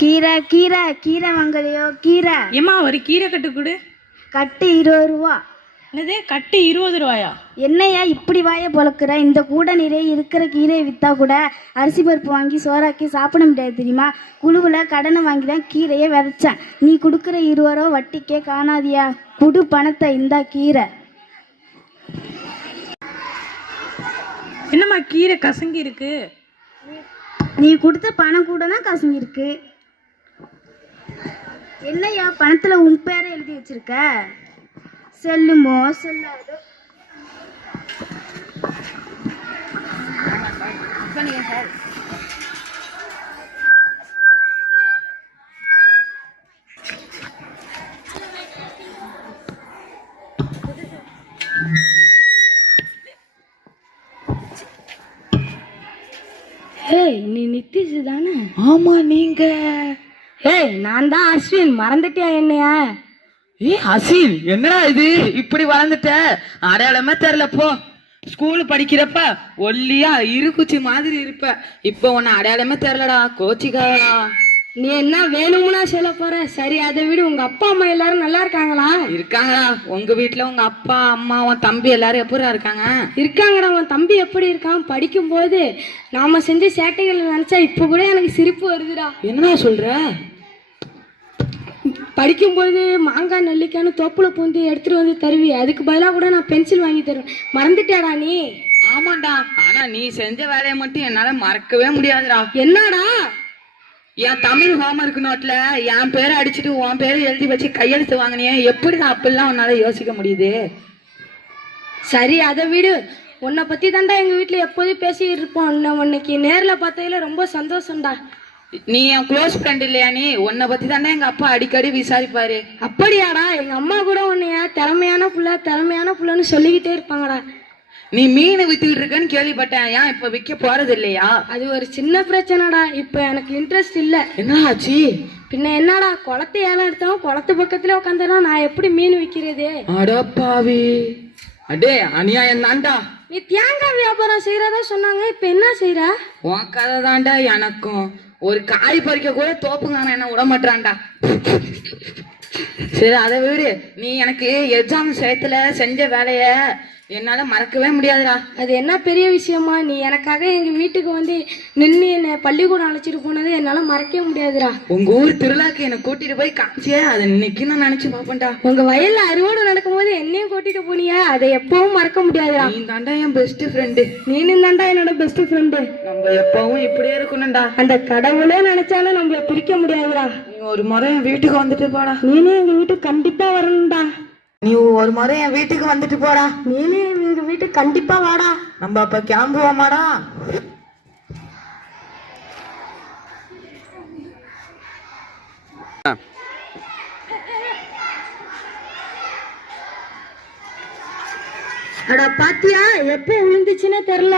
கீரை கீரை கீரை வாங்கலையோ கீரை. ஏம்மா ஒரு கீரை கட்டு கொடு. கட்டு 20 ரூபா. என்னது கட்டு 20 ரூபாயா? என்னையா இப்படி வாயை பொழக்கிற? இந்த கூட நிறைய இருக்கிற கீரையை விற்றா கூட அரிசி பருப்பு வாங்கி சோறாக்கி சாப்பிட முடியாது தெரியுமா? குழுவில் கடனை வாங்கி தான் கீரையை விதைச்சேன். நீ கொடுக்குற 20 ரூபா வட்டிக்கே காணாதியா? குடு பணத்தை, இந்தா கீரை. என்னம்மா கீரை கசங்கி இருக்கு? நீ கொடுத்த பணம் கூட தான் கசங்கி இருக்கு. என்னையா பணத்தில் உன் பேரை எழுதி வச்சிருக்க? செல்லுமோ செல்லாதோ. ஏய் நீ நித்திஷ் தானே? ஆமா, நீங்க? ஏய் நான் தான் அஸ்வின், மறந்துட்டியா என்னையா? அசின், என்னடா இது இப்படி வளர்ந்துட்ட? அடையாளமே தெரியல போ. ஸ்கூல் படிக்கிறப்ப ஒல்லியா இருக்குச்சி மாதிரி இருப்ப, இப்ப உன்ன அடையாளமே தெரியலடா. கோச்சிக்காதடா. நீ என்ன வேணும்னா சொல்ல போற? சரி அதை விட உங்க அப்பா அம்மா எல்லாரும் நல்லா இருக்காங்களா? இருக்காங்கடா. உங்க வீட்டுல உங்க அப்பா அம்மா உன் தம்பி எல்லாரும் எப்படிடா இருக்காங்க? இருக்காங்கடா. உன் தம்பி எப்படி இருக்கான்? படிக்கும் போது நாம செஞ்ச சேட்டைகள் நினைச்சா இப்ப கூட எனக்கு சிரிப்பு வருதுடா. என்ன சொல்ற? படிக்கும்போது மாங்காய் நெல்லிக்கான்னு தோப்புல பூந்து எடுத்துட்டு வந்து தருவி, அதுக்கு பதிலாக கூட நான் பென்சில் வாங்கி தருவேன். மறந்துட்டியாடா நீ? ஆமாண்டா, ஆனா நீ செஞ்ச வேலையை மட்டும் என்னால மறக்கவே முடியாதுடா. என்னடா? என் தமிழ் ஹோம்ஒர்க் நோட்ல என் பேரை அடிச்சுட்டு உன் பேரை எழுதி வச்சு கையெழுத்து வாங்கினியே, எப்படி அப்படிலாம் உன்னால யோசிக்க முடியுது? சரி அதை விடு. உன்னை பத்தி தாண்டா எங்க வீட்டுல எப்போதும் பேசிட்டு இருப்போம். உன்னைக்கு நேர்ல பார்த்ததுல ரொம்ப சந்தோஷம்டா. நீ என் க்ளோஸ் ஃப்ரெண்ட் இல்லையா? நீ உன்னை பத்தி தாண்டா எங்க அப்பா அடிக்கடி விசாரிப்பாரு. அப்படியாடா? எங்க அம்மா கூட உன்னைய திறமையான புள்ளன்னு சொல்லிக்கிட்டே இருப்பாங்கடா. நீ மீன் வித்துக்கிட்டு இருக்கன்னு கேள்விப்பட்டேன். ஏன் இப்ப விற்க போறது இல்லையா? அது ஒரு சின்ன பிரச்சனைடா. இப்ப எனக்கு இன்ட்ரெஸ்ட் இல்ல. என்ன ஆச்சு? பின்ன என்னடா, குளத்தை ஏலம் எடுத்தோம், குளத்து பக்கத்துல உட்காந்துனா நான் எப்படி மீன் விற்கிறது? அடப்பாவி, அடே அநியாயம் தான்டா. நீ தேங்காய் வியாபாரம் செய்யறதா சொன்னாங்க, இப்ப என்ன செய்யற? உன் கதை தான்டா எனக்கும். ஒரு காய் பறிக்க கூட தோப்புங்கான என்ன விட மாட்டான்டா. சரி அதை விடு. நீ எனக்கு எக்ஸாம் சேர்த்துல செஞ்ச வேலைய என்னால மறக்கவே முடியாதுடா. அது என்ன பெரிய விஷயமா? நீ எனக்காக எங்க வீட்டுக்கு வந்து நின்று என்னை பள்ளிக்கூடம் அழைச்சிட்டு போனது என்னால மறக்கவே முடியாதுடா. உங்க ஊர் திருவிழாக்கு என்னை கூட்டிட்டு போய் காமிச்சியே, அதை இன்னைக்கு நான் நினைச்சு பாப்பேன்டா. உங்க வயல்ல அறுவடை நடக்கும் போது என்னையும் கூட்டிட்டு போனியா, அதை எப்பவும் மறக்க முடியாதுடா. நீ தாண்டா என் பெஸ்ட் ஃப்ரெண்டு. நீனும் தாண்டா என்னோட பெஸ்ட் ஃப்ரெண்டு. நம்ம எப்பவும் இப்படியே இருக்கணும்டா. அந்த கடவுளே நினைச்சாலும் நம்மள பிரிக்க முடியாதுடா. நீ ஒரு முறை என் வீட்டுக்கு வந்துட்டு போடா. நீனே எங்க வீட்டுக்கு கண்டிப்பா வரணும்டா. நீ ஒரு முறை என் வீட்டுக்கு வந்துட்டு போடா. நீனே எங்க வீட்டுக்கு கண்டிப்பா வாடா. நம்ம அப்ப கிளம்புவோமாடா? அட பாத்தியா, எப்ப விழுந்துச்சுன்னே தெரியல.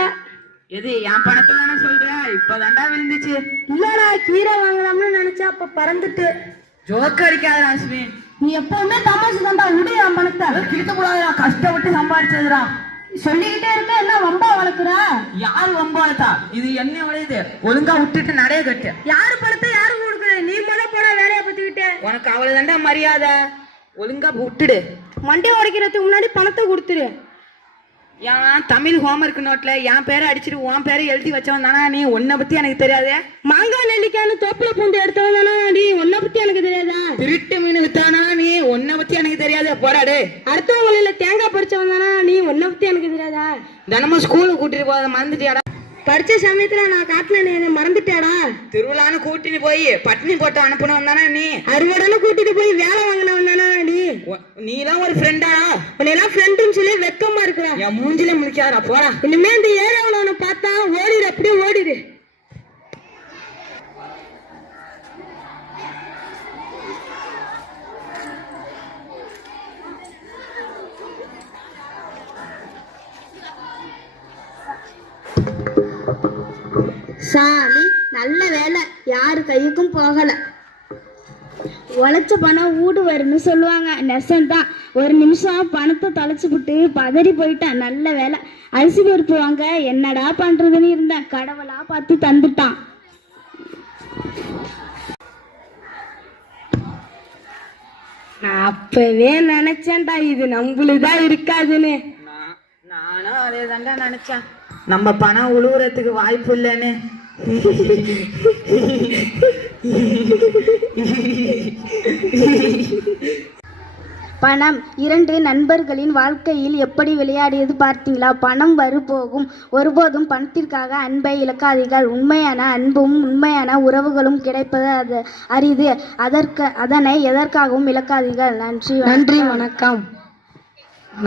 எது என் பணத்தை தானே சொல்ற? இப்பதாண்டா விழுந்துச்சு. இல்லடா, கீரை வாங்கலாம்னு நினைச்சா அப்ப பறந்துட்டு. ஜோக்க அடிக்காத அஸ்வின். நீ எப்பவுமே தமாசு தாண்டா. விடு என் பணத்தை. கிட்ட கூடாதா? கஷ்டப்பட்டு சம்பாதிச்சதுடா. சொல்லிக்கிட்டே இருக்க, என்ன வம்பா வளர்க்குற? யாரு வம்பாளத்தா? இது என்ன விளையுது? ஒழுங்கா விட்டுட்டு நடைய கட்டு. யாரு பணத்தை யாரு கொடுக்குற? நீ மேல போட வேலையை பத்திக்கிட்டு. உனக்கு அவ்வளவுதாண்டா மரியாதை. ஒழுங்கா விட்டுடு. மண்டை உடைக்கிறதுக்கு முன்னாடி பணத்தை கொடுத்துரு. ஏன் தமிழ் ஹோம்ஒர்க் நோட்ல என் பேரை அடிச்சுட்டு உன் பேரை எழுதி வச்சவன் தானா நீ? உன்னை பத்தி எனக்கு தெரியாது. மாங்காய் நெல்லிக்கான்னு தோப்புல பூந்து எடுத்தவன் தானா நீ? உன்னை பத்தி எனக்கு தெரியாதா? திருட்டு மீன் வித்தானா நீ? உன்னை பத்தி எனக்கு தெரியாது. போராடு. அடுத்தவங்களில தேங்காய் பறிச்சவன் தானா நீ? உன்னை பத்தி எனக்கு தெரியாதா? தினமும் ஸ்கூலுக்கு கூட்டிட்டு போத மறந்துட்டியாடா? படிச்ச சமயத்துல நான் காட்டின என்ன மறந்துட்டியாடா? திருவிழான்னு கூட்டிட்டு போய் பட்னி போட்டு அனுப்புனவன் தானே நீ? அறுவடைன்னு கூட்டிட்டு போய் வேலை வாங்கினவன் தானா நீ? நீ எல்லாம் ஒரு ஃப்ரெண்டாடா? உன்னையெல்லாம் ஃப்ரெண்டுன்னு சொல்லி வெக்கமா இருக்கிறா. என் மூஞ்சில முடிக்காதா? போடா. இனிமே இந்த ஏரியாவில் உன்னை பார்த்தா ஓடிடு, அப்படியே ஓடிடு. சாமி, நல்ல வேலை, யாரு கையுக்கும் போகல. உழைச்ச பணம் ஊடு வரும்னு சொல்லுவாங்க. நெசந்தான். ஒரு நிமிஷம் பணத்தை தொலைச்சுப்புட்டு பதறி போயிட்டேன். நல்ல வேலை, அரிசி பருப்பு வாங்க என்னடா பண்றதுன்னு இருந்தேன். கடவுளா பார்த்து தந்துட்டான். நான் அப்பவே நினைச்சேன்டா இது நம்மளுதான் இருக்காதுன்னு. நானும் அதே தாண்டா நினைச்சேன், நம்ம பணம் உழுவுறதுக்கு வாய்ப்பு இல்லைன்னு. பணம் இரண்டு நண்பர்களின் வாழ்க்கையில் எப்படி விளையாடியது பார்த்தீங்களா? பணம் வருபோகும், ஒருபோதும் பணத்திற்காக அன்பை இழக்காதீர்கள். உண்மையான அன்பும் உண்மையான உறவுகளும் கிடைப்பது அது அரிது. அதனை எதற்காகவும் இழக்காதீர்கள். நன்றி. நன்றி, வணக்கம்.